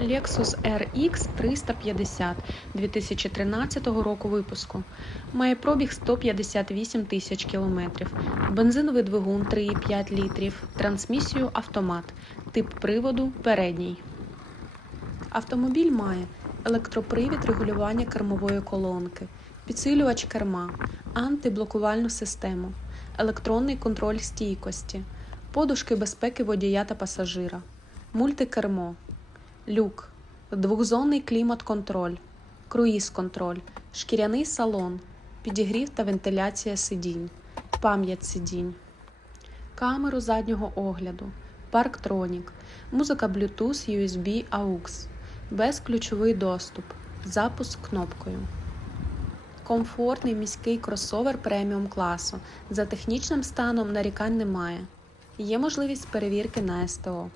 Lexus RX 350 2013 року випуску. Має пробіг 158 тисяч кілометрів. Бензиновий двигун 3,5 літрів. Трансмісію автомат. Тип приводу передній. Автомобіль має електропривід регулювання кермової колонки, підсилювач керма, антиблокувальну систему, електронний контроль стійкості, подушки безпеки водія та пасажира, мультикермо, люк, двохзонний клімат-контроль, круїз-контроль, шкіряний салон, підігрів та вентиляція сидінь, пам'ять сидінь, камеру заднього огляду, парктронік, музика Bluetooth USB AUX, безключовий доступ, запуск кнопкою. Комфортний міський кросовер преміум класу. За технічним станом нарікань немає. Є можливість перевірки на СТО.